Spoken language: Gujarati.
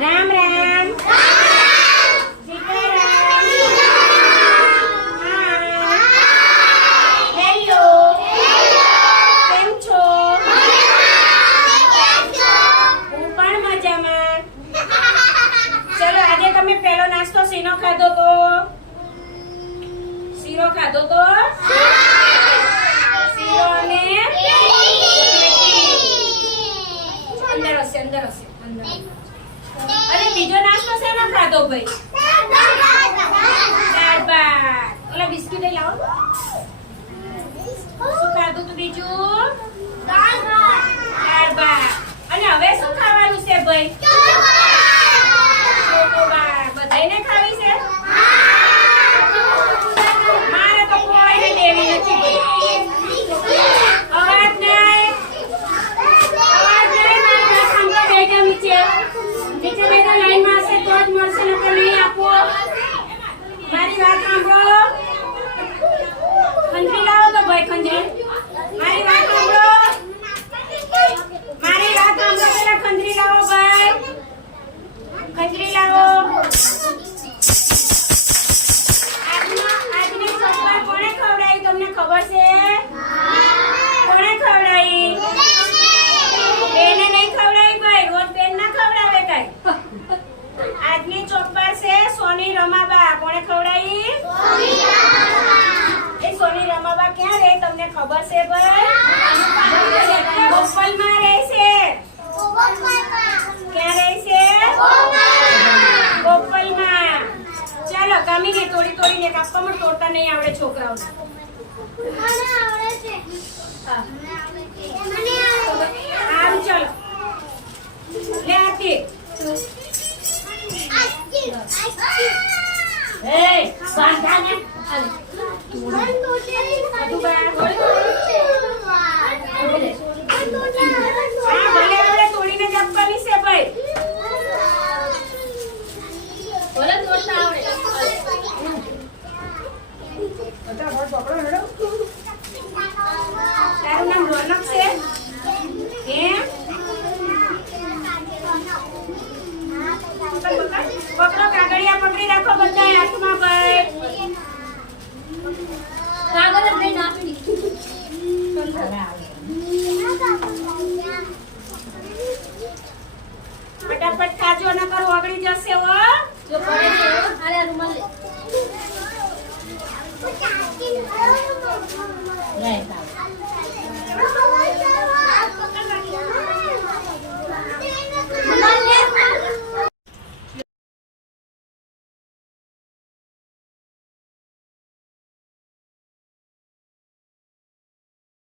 રામ રામ સીતારામ હેલો કેમ છો? હું પણ મજામાં. ચલો આજે તમે પહેલો નાસ્તો શીનો ખાધો તો? શીરો ખાધો તો? શીરો અને અંદર હશે અને બીજો નાસ્તો શેનો ખાધો ભાઈ? દાળ ભાત. ઓલા બિસ્કિટ લાવો. શું ખાધું તું બીજું? દાળ ભાત. અને હવે શું ખાવાનું છે ભાઈ? ચોકોબાર. બધાયને ખાવી છે? મારે તો કોઈને દેવી નથી ભાઈ. અવાજ નહીં. નીચે બેઠા લાઈનમાં હશે તો જ મળશે, નકર નહીં આપો. મારી વાત સાંભળો. ખંજરી લાવો તો ભાઈ, ખંજરી. મારી વાત સાંભળો. પેલા ખંજરી લાવો ભાઈ. ખંજરી લાવો. આજની ચોકબાર કોણે ખવડાવી તમને ખબર છે? કોણે ખવડાવી? બેને નહીં ખવડાવી ભાઈ. રોજ બેન ના ખવડાવે કઈ. આજની ચોકબાર છે સોની રમાબા. કોણે ખવડાવી? એ સોની રમાબા ક્યાં રહે તમને ખબર છે ભાઈ? ગોપાલમાં રહે છે. ક્યાં રહે છે? ગોપાલમાં. ચાલો કામીને તોડીને કાપવામાં તોડતા નહીં આવડે છોકરાઓને. આમ ચાલો લે આતી. એ બાંધાને બધું બહાર બોલ. હા ભલે આપણે તોડીને જ આપવાની છે ભાઈ. ભલે તોડતા આવડે. તારું નામ રોનક છે? એમ પકડો કાગળિયા પકડી રાખો બધા હાથમાં ભાઈ. કાગળ જ લઈને આપી. ફટાફટ ખાજો નકર ઓગળી જશે હો. જો પડે છે આલે રૂમાલ લે.